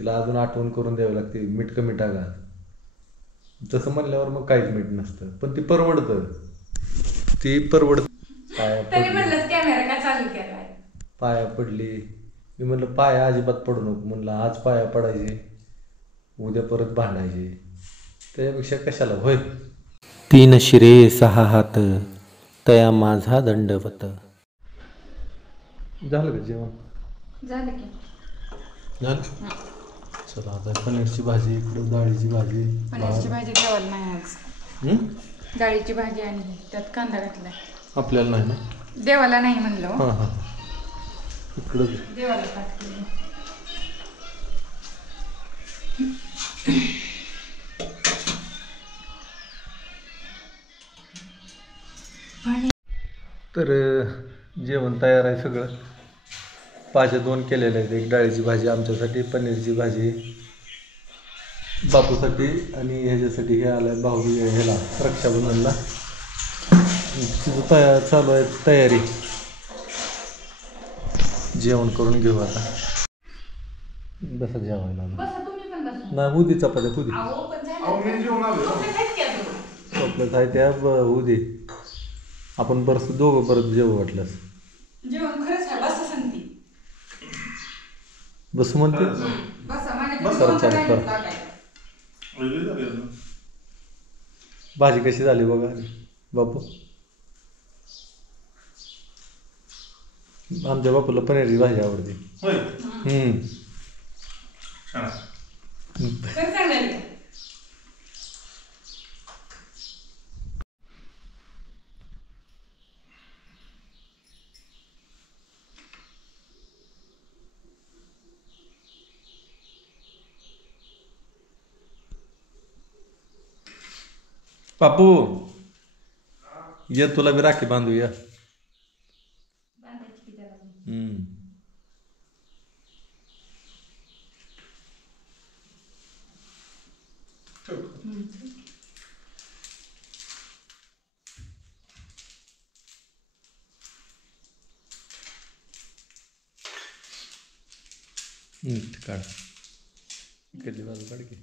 तिला अजून आठवण करून द्यावी लागते, मीठ कमी टाका. तसं म्हणल्यावर मग काहीच मीठ नसतं, पण ती परवडतं. पाया पडली. मी म्हणलं पाया अजिबात पडू नको, म्हणलं आज पाया पडायचे, उद्या परत भांडायचे, त्यापेक्षा कशाला होय. 3 शिरे 6 हात तया माझा दंडवत. झालं का जेवण? झालं की. झालं. चला आता पनीरची भाजी, इकडं डाळीची भाजी. पनीरची भाजी देवाला नाही आज. डाळीची भाजी आणि त्यात कांदा घातलाय. आपल्याला नाही ना, देवाला नाही म्हणलं. हां हां, इकडं देवाला टाकली. तर जेवण तयार आहे सगळं. भाज्या 2 केलेल्या आहेत, एक डाळीची भाजी आमच्यासाठी, पनीरची भाजी बापूसाठी, आणि ह्याच्यासाठी हे आलं भाऊ ह्याला रक्षाबंधनला. तिचं चालू आहे तयारी. जेवण करून घेऊ आता. बसा जेवायला. नाही उदी चपात्या उदी चपल्यात आहे त्या उदी. आपण बरं दोघं परत जेवू वाटल्यास. जेवण खरंच आहे. बस सांगते. बस म्हणते. भाजी कशी झाली बघा बापू. आमच्या बापूला पनीरची भाजी आवडते. बापू ये, तुला बी राखी बांधूया. काढ कधी बाजू काढ की.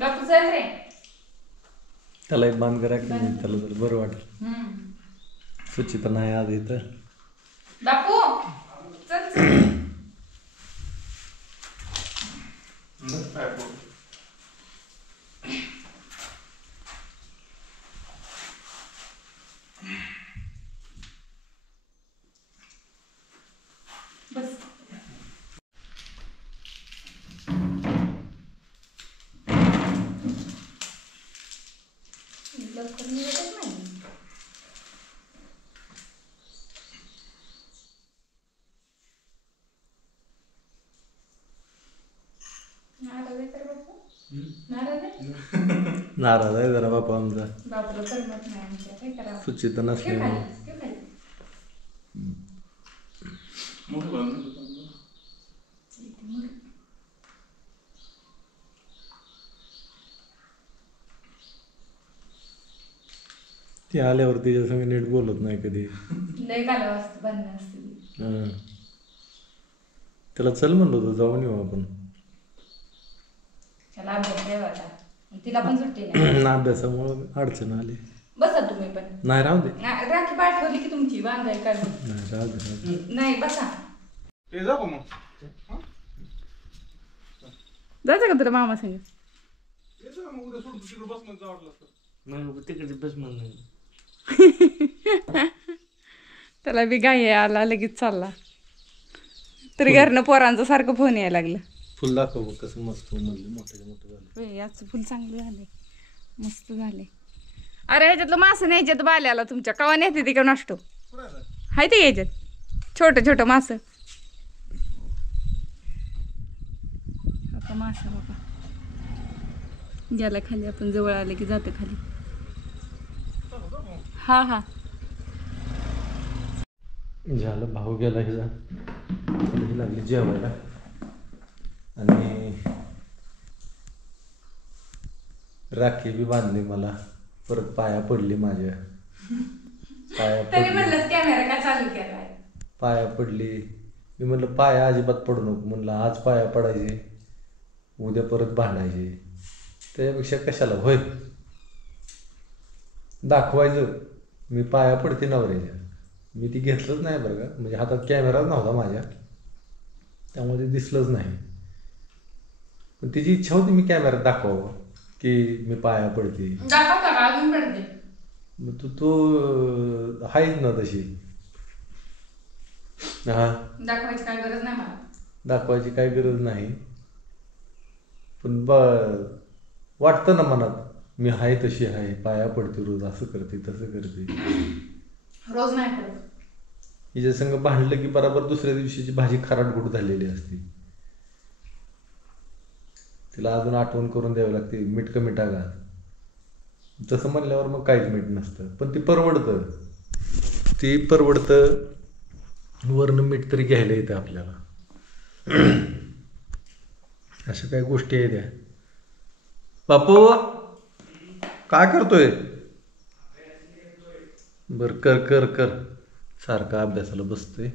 बापू चल रे. त्याला एक बांध करा की, त्याला जर बरं वाटेल. सुचिता नाही आज इथं. बापू चल. बस. नाराज आहे जरा बापा आमचा. बापूला करमत नाही आमच्या. काय करावं. सुचिता नसल्यामुळे. ती आल्यावर तिच्या संग नीट बोलत नाही कधी. लय कालवा असतं, भांडणं असते. त्याला चल म्हणलं होतं, जाऊन येऊ आपण. त्याला अभ्यास द्यावा, तिला पण सुट्टी नाही. अभ्यासामुळे अडचण आली. बसा तुम्ही पण. नाही राहू दे. राखी पाठवली की तुमची बांधाय काढून. नाही राहू दे. नाही बसा. जायचं का तुला मामा सांग. तिकडे बस म्हणून त्याला बी गाय आला लगेच चालला. तरी घरनं पोरांचं सारखं फोन यायला लागलं. फुल दाखव बघ कसं मस्त मोठे मोठं झालं. याचं फुल चांगलं झाले, मस्त झाले. अरे ह्याच्यातलं मासं नाही ह्याच्यात बाल्याला तुमच्या कवा नेते ती का नसतो. हाय ते याच्यात छोटं छोटं मासं. मासा बाबा गेला खाली. आपण जवळ आले की जातं खाली. हा हा झालं. भाऊ गेला हिला ही लागली जेवायला. आणि राखी बी बांधली मला. परत पाया पडली माझ्या. पाया पडली कॅमेरा का चालू केलाय. पाया पडली. मी म्हणलं पाया अजिबात पडू नको. म्हणलं आज पाया पडायचे, उद्या परत भांडायचे. त्याच्यापेक्षा कशाला होय दाखवायचं. मी पाया पडते नवऱ्याच्या. मी ती घेतलंच नाही बरं का. म्हणजे हातात कॅमेराच नव्हता माझ्या, त्यामुळे ते दिसलंच नाही. पण तिची इच्छा होती मी कॅमेऱ्यात दाखवावं की मी पाया पडते. अजून पडते. मग तू आहेच ना तशी. हा दाखवायची काय गरज नाही मला. दाखवायची काय गरज नाही. पण वाटतं ना मनात मी आहे तशी आहे. पाया पडते रोज. असं करते तसं करते. रोज नाही पडत. हिच्या संग भांडलं की बरोबर दुसऱ्या दिवशीची भाजी खराटगुट झालेली असते. तिला अजून आठवण करून द्यावी लागते. मीठ कमी टाका. तसं म्हणल्यावर मग काहीच मीठ नसतं. पण ती परवडतं. वरनं मीठ तरी घ्यायला येतं आपल्याला. अशा काही गोष्टी आहेत त्या. बापू काय करतोय. बर कर कर कर. सारखा अभ्यासाला बसतोय.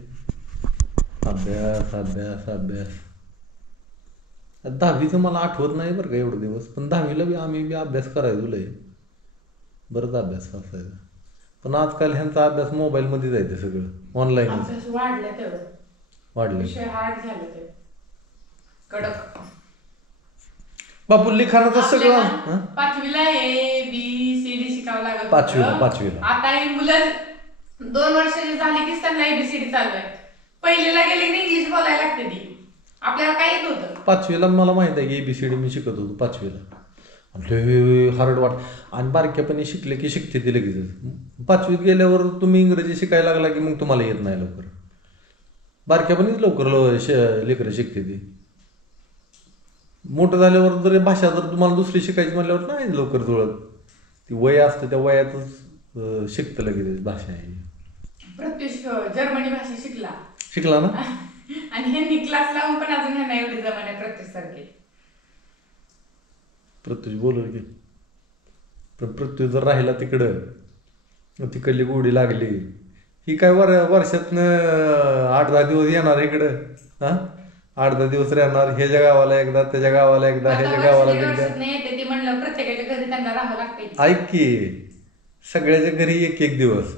अभ्यास अभ्यास अभ्यास. 10वीचं मला आठवत नाही बरं का एवढे दिवस. पण 10वीला बी आम्ही बी अभ्यास करायचो लय. बरंच अभ्यास असायचा. पण आजकाल ह्यांचा अभ्यास मोबाईलमध्ये जायचं सगळं. ऑनलाईन वाढलं. कडक. बापू लिखाणाचं सगळं 5वीला ABCD शिकावं लागत. 5वीला आता ही मुलं 2 वर्षाची झाली की त्यांना ABCD चालू आहे. पहिलीला गेले की इंग्लिश बोलायला लागते ती. आपल्याला काय येत होतं. 5वीला मला माहित आहे की ABCD मी शिकत होतो 5वीला. हार्ड वाट. आणि बारक्यापणी शिकले की शिकते ती लगेच. 5वीत गेल्यावर तुम्ही इंग्रजी शिकायला लागला की मग तुम्हाला येत नाही लवकर. बारक्यापणीच लवकर लेकरं शिकते ती. मोठं झाल्यावर जर भाषा जर तुम्हाला दुसरी शिकायची म्हणल्यावर नाही लवकर जुळत. ती वय असतं त्या वयातच शिकतं लगेच भाषा. प्रत्युष जर्मनी भाषा शिकला ना. आणि ह्यांनी क्लास लावून पण अजून ह्यांना एवढी जमाने प्रत्युष सारखे. प्रत्युष बोलल की. पण प्रत्युष जर राहिला तिकडं तिकडली गोडी लागली. ही काय वर्षातनं 8-10 दिवस येणार इकडं. 8-10 दिवस राहणार. ह्याच्या गावाला एकदा, त्याच्या गावाला एकदा, ह्याच्या गावाला एकदा. प्रत्येकाच्या घरी त्यांना राहावं लागते. ऐक की सगळ्याच्या घरी एक दिवस.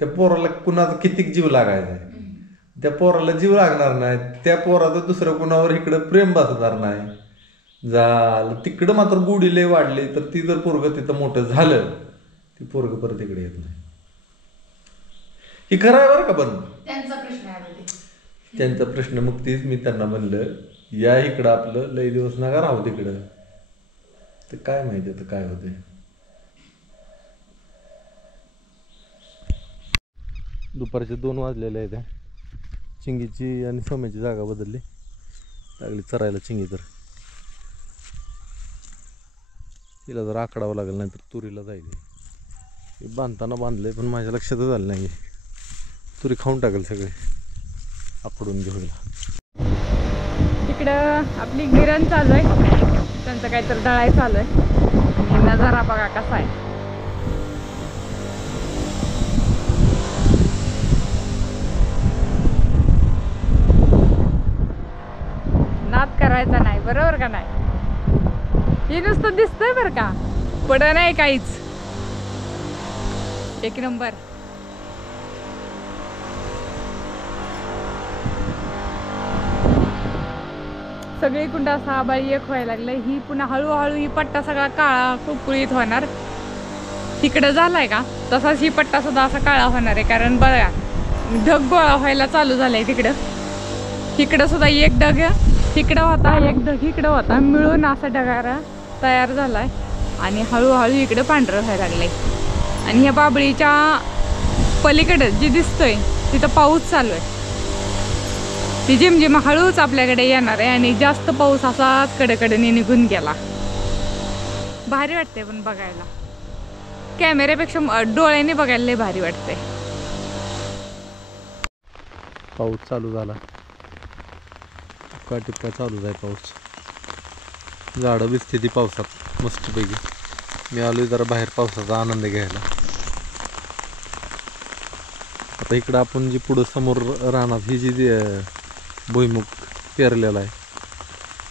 त्या पोराला कुणाचा कितीक जीव लागायचा आहे. त्या पोराला जीव लागणार नाही. त्या पोराचं दुसरं कुणावर इकडं प्रेम बसणार नाही. झालं तिकडं मात्र गोडी लय वाढली तर ती जर पोरगं तिथं मोठं झालं ती पोरगं परत इकडे येत नाही. ही खरं आहे बरं का. पण त्यांचा प्रश्न. मग तीच मी त्यांना म्हणलं या इकडं आपलं लय दिवस नका राहू तिकडं. तर काय माहिती आता काय होते. दुपारचे 2 वाजलेले आहेत. चिंगीची आणि सोम्याची जागा बदलली. लागली चरायला चिंगी. तर तिला जर आकडावं लागेल नाही तर तुरीला जाईल. बांधताना बांधलंय पण माझ्या लक्षातच आलं नाही. तुरी खाऊन टाकेल सगळे आकडून घेऊन. तिकडं आपली गिरण चालू आहे. त्यांचं काहीतरी दळाई चालू आहे. नजारा बघा कसा आहे. नाद करायचा नाही. बरोबर का नाही. हे नुसतं दिसतंय बरं का. पड नाही काहीच. एक नंबर. सगळी कुंड असा आबाळी एक व्हायला लागलं. ही पुन्हा हळूहळू ही पट्टा सगळा काळा कुळकुळीत होणार. तिकडं झालाय का तसाच ही पट्टा सुद्धा असा काळा होणार आहे. कारण बघा ढग गोळा व्हायला चालू झालाय तिकडं. तिकडं सुद्धा एक ढग तिकडं होता, एक ढग इकडं होता. मिळून असा ढगारा तयार झालाय. आणि हळूहळू इकडं पांढरं व्हायला लागलंय. आणि ह्या बाबळीच्या पलीकडं जे दिसतोय तिथं पाऊस चालू आहे. ती झिमझिम हळूच आपल्याकडे येणार आहे आणि जास्त पाऊस असाच कडेकडेने निघून गेला. भारी वाटते पण बघायला, कॅमेऱ्यापेक्षा डोळ्याने बघायला लय भारी वाटते. पाऊस चालू झाला, टिपका चालूच आहे पाऊस. झाडं भिजते ती पावसात मस्तपैकी. मी आलोय जरा बाहेर पावसाचा आनंद घ्यायला. आता इकडं आपण जी पुढं समोर रानात ही जी भुईमुग पेरलेला आहे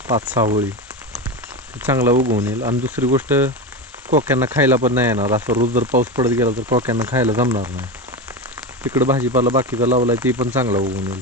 5-6 ओळी, ते चांगला उगवून येईल. आणि दुसरी गोष्ट, कोक्यांना खायला पण नाही येणार. असं रोज जर पाऊस पडत गेला तर कोक्यांना खायला जमणार नाही. तिकडं भाजीपाला बाकीचा लावलाय ती पण चांगला उगवून येईल.